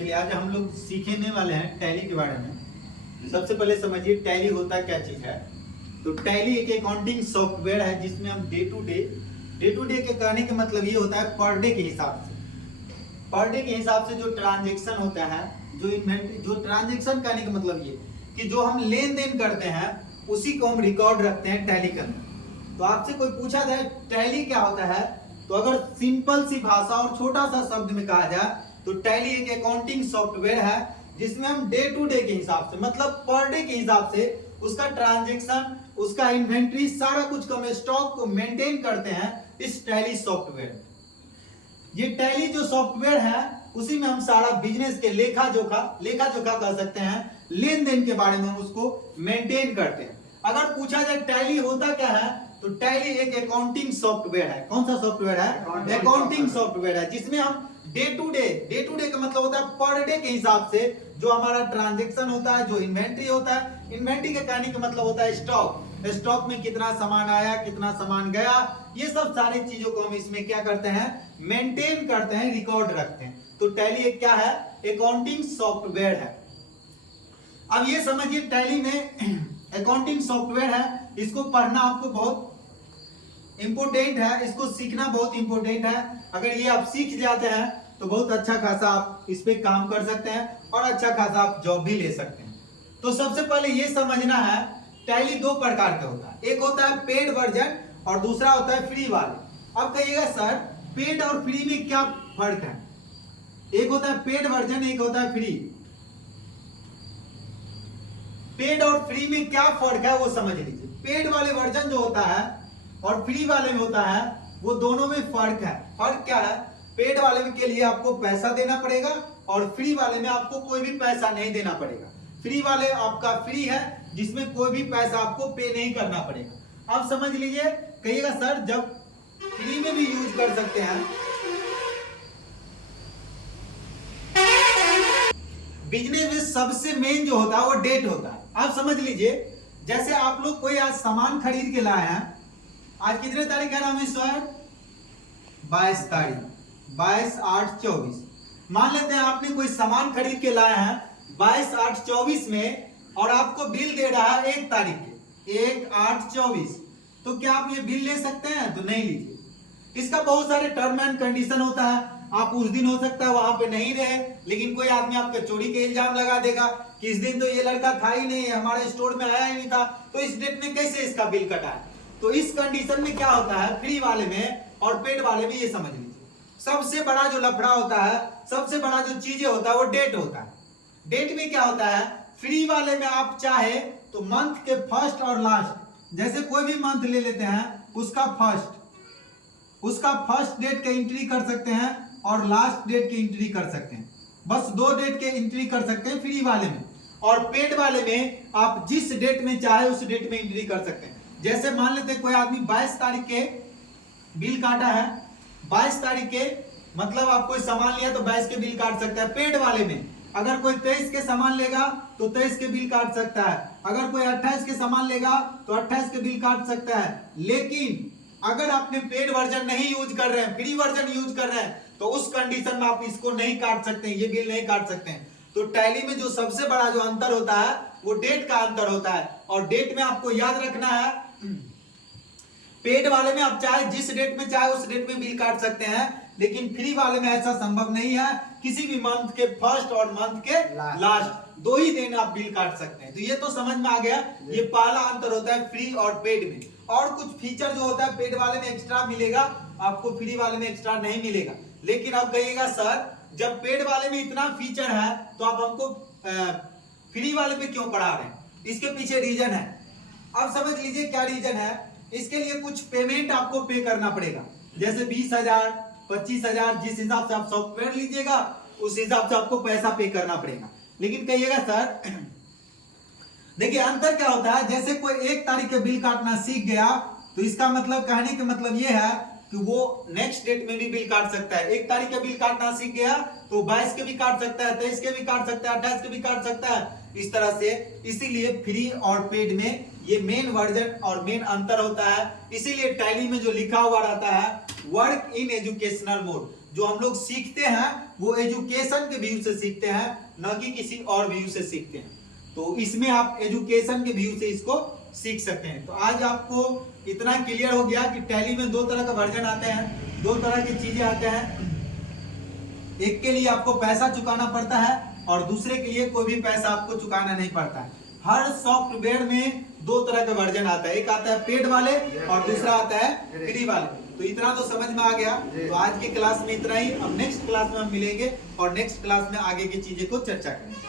चलिए आज हम लोग सीखने वाले हैं टैली के बारे में। सबसे पहले समझिए टैली होता क्या चीज है। तो टैली एक अकाउंटिंग सॉफ्टवेयर है जिसमें हम डे टू डे के कहने का मतलब ये होता है पर डे के हिसाब से जो ट्रांजेक्शन होता है, जो ट्रांजेक्शन कहने का मतलब ये कि जो हम लेन देन करते हैं उसी को हम रिकॉर्ड रखते हैं टैली के अंदर। तो आपसे कोई पूछा जाए टैली क्या होता है, तो अगर सिंपल सी भाषा और छोटा सा शब्द में कहा जाए तो टैली एक अकाउंटिंग सॉफ्टवेयर है जिसमें हम डे टू डे के हिसाब से मतलब पर डे के हिसाब से उसका ट्रांजैक्शन, उसका इन्वेंट्री, सारा कुछ को हम स्टॉक को मेंटेन करते हैं इस टैली सॉफ्टवेयर। ये टैली जो सॉफ्टवेयर है उसी में हम सारा बिजनेस के लेखा जोखा कह सकते हैं, लेन देन के बारे में हम उसको मेंटेन करते हैं। अगर पूछा जाए टैली होता क्या है, तो टैली एक अकाउंटिंग सॉफ्टवेयर है। कौन सा सॉफ्टवेयर है? अकाउंटिंग सॉफ्टवेयर है जिसमें हम डे टू डे का मतलब होता है पर डे के हिसाब से जो हमारा ट्रांजैक्शन होता है, जो इन्वेंट्री होता है, इन्वेंट्री का कहने का मतलब होता है स्टॉक में कितना सामान आया, कितना सामान गया, ये सब सारी चीजों को हम इसमें क्या करते हैं, मेंटेन करते हैं, रिकॉर्ड रखते हैं। तो टैली एक क्या है? अकाउंटिंग सॉफ्टवेयर है। अब ये समझिए टैली में अकाउंटिंग सॉफ्टवेयर है, इसको पढ़ना आपको बहुत इंपोर्टेंट है, इसको सीखना बहुत इंपोर्टेंट है। अगर ये आप सीख जाते हैं तो बहुत अच्छा खासा आप इस पे काम कर सकते हैं और अच्छा खासा आप जॉब भी ले सकते हैं। तो सबसे पहले ये समझना है टैली दो प्रकार का होता है, एक होता है पेड वर्जन और दूसरा होता है फ्री वाले। अब कहिएगा सर पेड और फ्री में क्या फर्क है? एक होता है पेड वर्जन, एक होता है फ्री। पेड और फ्री में क्या फर्क है वो समझ लीजिए। पेड वाले वर्जन जो होता है और फ्री वाले में होता है, वो दोनों में फर्क है। फर्क क्या है? पेड वाले के लिए आपको पैसा देना पड़ेगा और फ्री वाले में आपको कोई भी पैसा नहीं देना पड़ेगा। फ्री वाले आपका फ्री है जिसमें कोई भी पैसा आपको पे नहीं करना पड़ेगा। अब समझ लीजिए, कहिएगा सर जब फ्री में भी यूज कर सकते हैं, बिजनेस में सबसे मेन जो होता है वो डेट होता है। आप समझ लीजिए जैसे आप लोग कोई आज सामान खरीद के लाए हैं, आज कितने तारीख है रामेश्वर? 22 तारीख, 22/8/24। मान लेते हैं आपने कोई सामान खरीद के लाए हैं 22/8/24 में और आपको बिल दे रहा है 1 तारीख के, 1/8/24। तो क्या आप ये बिल ले सकते हैं? तो नहीं लीजिए। इसका बहुत सारे टर्म एंड कंडीशन होता है। आप उस दिन हो सकता है वहां पे नहीं रहे, लेकिन कोई आदमी आपके चोरी के इल्जाम लगा देगा कि इस दिन तो ये लड़का था ही नहीं, हमारे स्टोर में आया ही नहीं था, तो इस डेट में कैसे इसका बिल कटा है। तो इस कंडीशन में क्या होता है, फ्री वाले में और पेड वाले में, ये समझ लीजिए सबसे बड़ा जो लफड़ा होता है, सबसे बड़ा जो चीजें होता है वो डेट होता है। डेट में क्या होता है, फ्री वाले में आप चाहे तो मंथ के फर्स्ट और लास्ट, जैसे कोई भी मंथ ले लेते हैं उसका फर्स्ट डेट के एंट्री कर सकते हैं और लास्ट डेट की एंट्री कर सकते हैं। बस 2 डेट के एंट्री कर सकते हैं फ्री वाले में। और पेड वाले में आप जिस डेट में चाहे उस डेट में एंट्री कर सकते हैं। जैसे मान लेते हैं कोई आदमी 22 तारीख के बिल काटा है, 22 तारीख के मतलब आप कोई सामान लिया तो 22 के बिल काट सकता है। पेड वाले में अगर कोई 23 के सामान लेगा तो 23 के बिल काट सकता है, अगर कोई 28 के सामान लेगा तो 28 के बिल काट सकता है। लेकिन अगर आपने पेड वर्जन नहीं यूज कर रहे हैं, फ्री वर्जन यूज कर रहे हैं, तो उस कंडीशन में आप इसको नहीं काट सकते हैं, ये बिल नहीं काट सकते हैं। तो टैली में जो सबसे बड़ा जो अंतर होता है वो डेट का अंतर होता है। और डेट में आपको याद रखना है, पेड वाले में आप चाहे जिस डेट में चाहे उस डेट में बिल काट सकते हैं, लेकिन फ्री वाले में ऐसा संभव नहीं है। किसी भी मंथ के फर्स्ट और मंथ के लास्ट 2 ही दिन आप बिल काट सकते हैं। तो ये तो समझ में आ गया, ये पहला अंतर होता है फ्री और पेड में। और कुछ फीचर जो होता है पेड वाले में एक्स्ट्रा मिलेगा, आपको फ्री वाले में एक्स्ट्रा नहीं मिलेगा। लेकिन अब कहिएगा सर जब पेड वाले में इतना फीचर है तो आप हमको फ्री वाले पे क्यों पढ़ा रहे हैं? इसके पीछे रीजन है। अब समझ लीजिए क्या रीजन है। इसके लिए कुछ पेमेंट आपको पे करना पड़ेगा, जैसे 20,000, 25,000, जिस हिसाब से आप सॉफ्टवेयर लीजिएगा उस हिसाब से आपको पैसा पे करना पड़ेगा। लेकिन कहिएगा सर देखिए अंतर क्या होता है, जैसे कोई 1 तारीख के बिल काटना सीख गया तो इसका मतलब कहने का मतलब ये है कि वो नेक्स्ट डेट में भी बिल काट सकता है। 1 तारीख के बिल काटना सीख गया तो 22 के भी काट सकता है, 23 के भी काट सकता है, 28 के भी काट सकता है, इस तरह से। इसीलिए फ्री और पेड में ये मेन वर्जन और मेन अंतर होता है। इसीलिए टैली में जो लिखा हुआ रहता है वर्क इन एजुकेशनल मोड। जो हम लोग सीखते हैं वो एजुकेशन के व्यू से सीखते हैं, न कि किसी और व्यू से सीखते हैं। तो इसमें आप एजुकेशन के व्यू से इसको सीख सकते हैं। तो आज आपको इतना क्लियर हो गया कि टैली में दो तरह का वर्जन आते हैं, दो तरह की चीजें आते हैं। एक के लिए आपको पैसा चुकाना पड़ता है और दूसरे के लिए कोई भी पैसा आपको चुकाना नहीं पड़ता है। हर सॉफ्टवेयर में दो तरह का वर्जन आता है, एक आता है पेड वाले और दूसरा आता है फ्री वाले। तो इतना तो समझ में आ गया। तो आज की क्लास में इतना ही। अब नेक्स्ट क्लास में हम मिलेंगे और नेक्स्ट क्लास में आगे की चीजें को चर्चा करेंगे।